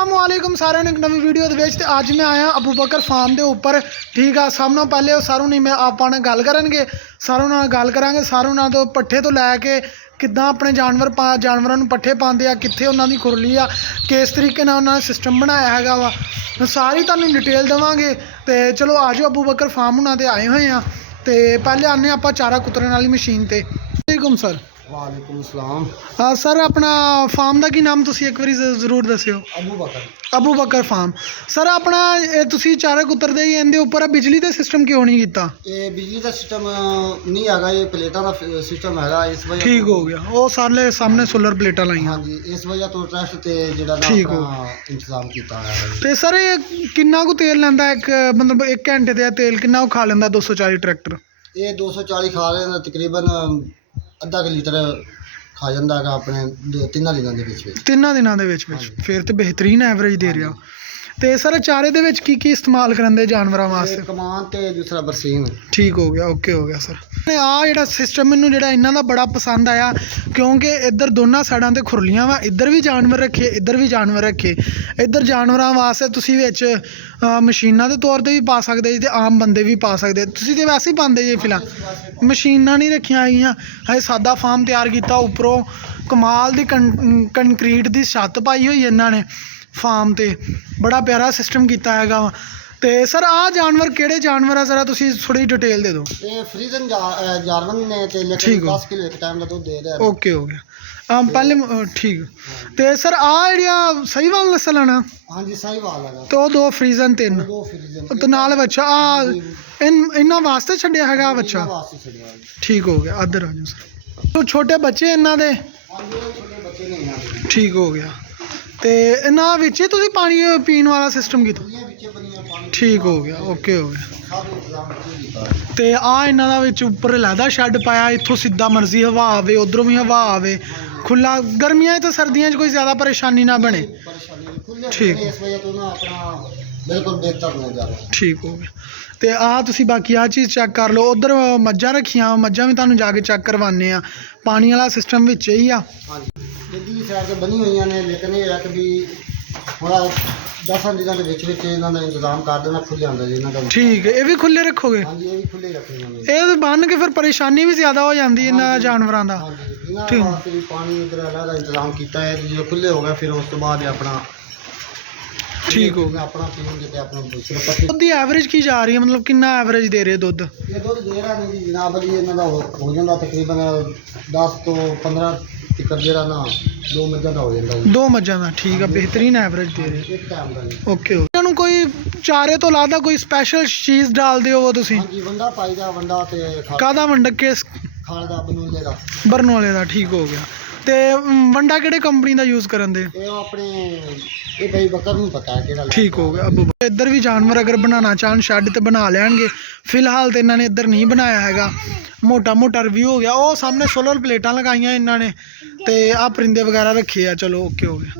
अस्सलामुअलैकुम सारे ने एक नवी वीडियो ਦੇ ਵਿੱਚ ਤੇ ਅੱਜ ਮੈਂ ਆਇਆ ਅਬੂ ਬਕਰ ਫਾਰਮ ਦੇ ਉੱਪਰ। ਠੀਕ ਆ, ਸਭ ਤੋਂ ਪਹਿਲੇ ਉਹ ਸਾਰੂ ਨਹੀਂ ਮੈਂ ਆਪਾਂ ਨਾਲ ਗੱਲ ਕਰਨਗੇ, ਸਾਰੂ ਨਾਲ ਗੱਲ ਕਰਾਂਗੇ। ਸਾਰੂ ਨਾਲ ਤੋਂ ਪੱਠੇ ਤੋਂ ਲੈ ਕੇ ਕਿੱਦਾਂ ਆਪਣੇ ਜਾਨਵਰਾਂ ਨੂੰ ਪੱਠੇ ਪਾਉਂਦੇ ਆ, ਕਿੱਥੇ ਉਹਨਾਂ ਦੀ ਖੁਰਲੀ ਆ, ਕਿਸ ਤਰੀਕੇ ਨਾਲ ਉਹਨਾਂ ਨੇ ਸਿਸਟਮ ਬਣਾਇਆ ਹੈਗਾ ਵਾ, ਸਾਰੀ ਤੁਹਾਨੂੰ ਡਿਟੇਲ ਦੇਵਾਂਗੇ। ਤੇ ਚਲੋ ਆ ਜਾਓ, ਅਬੂ ਬਕਰ ਫਾਰਮ ਉਹਨਾਂ ਦੇ ਆਏ ਹੋਏ ਆ। ਤੇ ਪਹਿਲੇ ਆਨੇ ਆਪਾਂ ਚਾਰਾ ਕੁਤਰਨ ਵਾਲੀ ਮਸ਼ੀਨ ਤੇ। ਵਾਲੇकुम सर। वालेकुम सलाम। सर अपना फार्म का की नाम तुसी एक बारी जरूर दस्सिओ। अबू बकर फार्म। सर अपना तुसी चारे कुतरदे ही इहदे उपर बिजली का सिस्टम क्यों नहीं कीता? ये बिजली का सिस्टम नहीं हैगा, ये प्लेटां दा सिस्टम हैगा, इस वजह ठीक हो गया। वो सारे सामने सोलर प्लेटां लाइयां। हाँ जी, इस वजह तो ट्रस्ट ते जेड़ा ठीक हो इंतजाम कीता है। ते सर ये किन्ना को तेल लैंदा एक, मतलब एक घंटे दा तेल किन्ना खा लेंदा 240 ट्रैक्टर? ये 240 खा लेंदा, तकरीबन अद्धा लीटर खा ਜਾਂਦਾ ਹੈਗਾ ਆਪਣੇ ਤਿੰਨਾਂ ਦਿਨਾਂ ਦੇ ਵਿੱਚ। ਫਿਰ ਤੇ ਬਿਹਤਰੀਨ ਐਵਰੇਜ ਦੇ ਰਿਹਾ। ਤੇ ਸਰ ਚਾਰੇ ਦੇ ਵਿੱਚ ਕੀ ਇਸਤੇਮਾਲ ਕਰਦੇ ਜਾਨਵਰਾਂ ਵਾਸਤੇ? ਕਮਾਨ ਤੇ ਦੂਸਰਾ ਬਰਸੀਨ। ਠੀਕ ਹੋ ਗਿਆ, ਓਕੇ ਹੋ ਗਿਆ ਸਰ। ਆ ਜਿਹੜਾ ਸਿਸਟਮ ਮੈਨੂੰ ਜਿਹੜਾ ਇਹਨਾਂ ਦਾ ਬੜਾ ਪਸੰਦ ਆਇਆ, ਕਿਉਂਕਿ ਇੱਧਰ ਦੋਨਾਂ ਸਾਈਡਾਂ ਤੇ ਖੁਰਲੀਆਂ ਵਾ, ਇੱਧਰ ਵੀ ਜਾਨਵਰ ਰੱਖੇ, ਇੱਧਰ ਵੀ ਜਾਨਵਰ ਰੱਖੇ। ਇੱਧਰ ਜਾਨਵਰਾਂ ਵਾਸਤੇ ਤੁਸੀਂ ਵਿੱਚ ਮਸ਼ੀਨਾਂ ਦੇ ਤੌਰ ਤੇ ਵੀ ਪਾ ਸਕਦੇ ਜੀ, ਤੇ ਆਮ ਬੰਦੇ ਵੀ ਪਾ ਸਕਦੇ। ਤੁਸੀਂ ਤੇ ਵੈਸੇ ਹੀ ਪਾਉਂਦੇ ਜੀ ਫਿਲਹਾਲ, ਮਸ਼ੀਨਾਂ ਨਹੀਂ ਰੱਖੀਆਂ ਹੈਗੀਆਂ। ਹਜੇ ਸਾਦਾ ਫਾਰਮ ਤਿਆਰ ਕੀਤਾ, ਉੱਪਰੋਂ ਕਮਾਲ ਦੀ ਕੰਕਰੀਟ ਦੀ ਛੱਤ ਪਾਈ ਹੋਈ ਇਹਨਾਂ ਨੇ ਫਾਰਮ ਤੇ। ਬੜਾ ਪਿਆਰਾ ਸਿਸਟਮ ਕੀਤਾ ਹੈਗਾ ਵਾ। ਤੇ ਸਰ ਆ ਜਾਨਵਰ ਕਿਹੜੇ ਜਾਨਵਰ ਆ, ਜ਼ਰਾ ਤੁਸੀਂ ਥੋੜੀ ਡਿਟੇਲ ਦੇ ਦਿਓ। ਇਹ ਫਰੀਜ਼ਨ ਜਾਨਵਰ ਨੇ ਤੇ ਲੇਕਿਨ 10 ਕਿਲੋ ਇੱਕ ਟਾਈਮ ਦਾ ਦੁੱਧ ਦੇ ਰਿਹਾ। ਓਕੇ ਹੋ ਗਿਆ। ਪਹਿਲੇ ਠੀਕ। ਤੇ ਸਰ ਆ ਜਿਹੜੀਆਂ ਸਹੀਵਾਲ ਨਸਲ ਆ ਨਾ? ਹਾਂਜੀ ਸਹੀਵਾਲ ਹੈਗਾ। ਤੇ ਉਹ ਦੋ ਫਰੀਜ਼ਨ ਤਿੰਨ ਤੇ ਨਾਲ ਬੱਚਾ ਆ ਇਹਨਾਂ ਵਾਸਤੇ ਛੱਡਿਆ ਹੈਗਾ ਬੱਚਾ? ਠੀਕ ਹੋ ਗਿਆ। ਇੱਧਰ ਆ ਜਾਓ ਸਰ। ਛੋਟੇ ਬੱਚੇ ਇਹਨਾਂ ਦੇ? ਠੀਕ ਹੋ ਗਿਆ। ਤੇ ਇਹਨਾਂ ਵਿੱਚ ਹੀ ਤੁਸੀਂ ਪਾਣੀ ਪੀਣ ਵਾਲਾ ਸਿਸਟਮ ਕੀਤਾ? ਠੀਕ ਹੋ ਗਿਆ, ਓਕੇ ਹੋ ਗਿਆ। ਤੇ ਆ ਇਹਨਾਂ ਦਾ ਵਿੱਚ ਉੱਪਰ ਲੈਦਾ ਸ਼ੈੱਡ ਪਾਇਆ, ਇੱਥੋਂ ਸਿੱਧਾ ਮਰਜ਼ੀ ਹਵਾ ਆਵੇ, ਉਧਰੋਂ ਵੀ ਹਵਾ ਆਵੇ, ਖੁੱਲਾ। ਗਰਮੀਆਂ 'ਚ ਤੇ ਸਰਦੀਆਂ 'ਚ ਕੋਈ ਜ਼ਿਆਦਾ ਪਰੇਸ਼ਾਨੀ ਨਾ ਬਣੇ। ਠੀਕ, ਠੀਕ ਹੋ ਗਿਆ। ਤੇ ਆ ਤੁਸੀਂ ਬਾਕੀ ਆ ਚੀਜ਼ ਚੈੱਕ ਕਰ ਲਓ। ਉਧਰ ਮੱਝਾਂ ਰੱਖੀਆਂ, ਮੱਝਾਂ ਵੀ ਤੁਹਾਨੂੰ ਜਾ ਕੇ ਚੈੱਕ ਕਰਵਾਉਂਦੇ ਆ। ਪਾਣੀ ਵਾਲਾ ਸਿਸਟਮ ਵਿੱਚ ਹੀ ਆ। ਇੱਧਰਲੀ ਸਾਈਡ ਤੇ ਬਣੀ ਹੋਈਆਂ ਨੇ, ਲੇਕਿਨ ਇਹ ਹੈ ਕਿ ਵੀ ਥੋੜਾ 10 ਦਿਨਾਂ ਦੇ ਵਿੱਚ ਇਹਨਾਂ ਦਾ ਇੰਤਜ਼ਾਮ ਕਰ ਦੇਣਾ, ਖੁੱਲੇ ਆਉਂਦਾ ਜੀ ਇਹਨਾਂ ਦਾ। ਠੀਕ ਹੈ, ਇਹ ਵੀ ਖੁੱਲੇ ਰੱਖੋਗੇ? ਹਾਂਜੀ, ਇਹ ਵੀ ਖੁੱਲੇ ਰੱਖੇ। ਇਹ ਬੰਨ ਕੇ ਫਿਰ ਪਰੇਸ਼ਾਨੀ ਵੀ ਜ਼ਿਆਦਾ ਹੋ ਜਾਂਦੀ ਇਹਨਾਂ ਜਾਨਵਰਾਂ ਦਾ। ਠੀਕ, ਪਾਣੀ ਇਧਰ ਦਾ ਇੰਤਜ਼ਾਮ ਕੀਤਾ ਹੈ। ਜਦੋਂ ਖੁੱਲੇ ਹੋ ਗਏ ਫਿਰ ਉਸ ਤੋਂ ਬਾਅਦ ਆਪਣਾ ਠੀਕ ਹੋ ਗਿਆ। ਆਪਣਾ ਪੀਣਗੇ ਤੇ ਆਪਣਾ ਦੁੱਧ ਦੀ ਐਵਰੇਜ ਕੀ ਜਾ ਰਹੀ ਹੈ, ਮਤਲਬ ਕਿੰਨਾ ਐਵਰੇਜ ਦੇ ਰਹੇ ਦੁੱਧ? ਇਹ ਦੁੱਧ ਦੇ ਰਿਹਾ ਨਹੀਂ ਜੀ ਜਨਾਬ ਜੀ, ਇਹਨਾਂ ਦਾ ਹੋ ਜਾਂਦਾ ਤਕਰੀਬਨ 10 ਤੋਂ 15 ਤੱਕ, ਜਿਹੜਾ ਨਾ 2 ਮੱਝਾਂ ਦਾ ਹੋ ਜਾਂਦਾ ਜੀ। 2 ਮੱਝਾਂ ਦਾ, ਠੀਕ ਆ, ਬਿਹਤਰੀਨ ਐਵਰੇਜ ਦੇ ਰਹੇ ਇੱਕ ਟਾਈਮ ਦਾ ਜੀ। ਓਕੇ। ਇਹਨਾਂ ਨੂੰ ਕੋਈ ਚਾਰੇ ਤੋਂ ਇਲਾਵਾ ਕੋਈ ਸਪੈਸ਼ਲ ਚੀਜ਼ ਡਾਲਦੇ ਹੋ ਤੁਸੀਂ? ਹਾਂਜੀ, ਵੰਡਾ ਪਾਈਦਾ। ਵੰਡਾ ਤੇ ਕਾਹਦਾ ਵੰਡਾ? ਕਿਸ ਖਾਲ ਦਾ? ਬਰਨੋਲੇ ਦਾ। ਠੀਕ ਹੋ ਗਿਆ। ਤੇ ਵੰਡਾ ਕਿਹੜੇ ਕੰਪਨੀ ਦਾ ਯੂਜ਼ ਕਰਨ ਦੇ? ਇਹ ਆਪਣੇ ਇਹ ਭਾਈ ਬਕਰ ਨੂੰ ਪਤਾ ਹੈ ਕਿਹੜਾ। ਠੀਕ ਹੋ ਗਿਆ। ਅਬੂ ਇੱਧਰ ਵੀ ਜਾਨਵਰ ਅਗਰ ਬਣਾਉਣਾ ਚਾਹਣ ਸ਼ੈੱਡ ਤੇ ਬਣਾ ਲੈਣਗੇ। ਫਿਲਹਾਲ ਤੇ ਇਹਨਾਂ ਨੇ ਇੱਧਰ ਨਹੀਂ ਬਣਾਇਆ ਹੈਗਾ, ਮੋਟਾ ਰਿਵਿਊ ਹੋ ਗਿਆ। ਉਹ ਸਾਹਮਣੇ ਸੋਲਰ ਪਲੇਟਾਂ ਲਗਾਈਆਂ ਇਹਨਾਂ ਨੇ, ਤੇ ਆਹ ਪਰਿੰਦੇ ਵਗੈਰਾ ਰੱਖੇ ਆ। ਚਲੋ ਓਕੇ ਹੋ ਗਿਆ।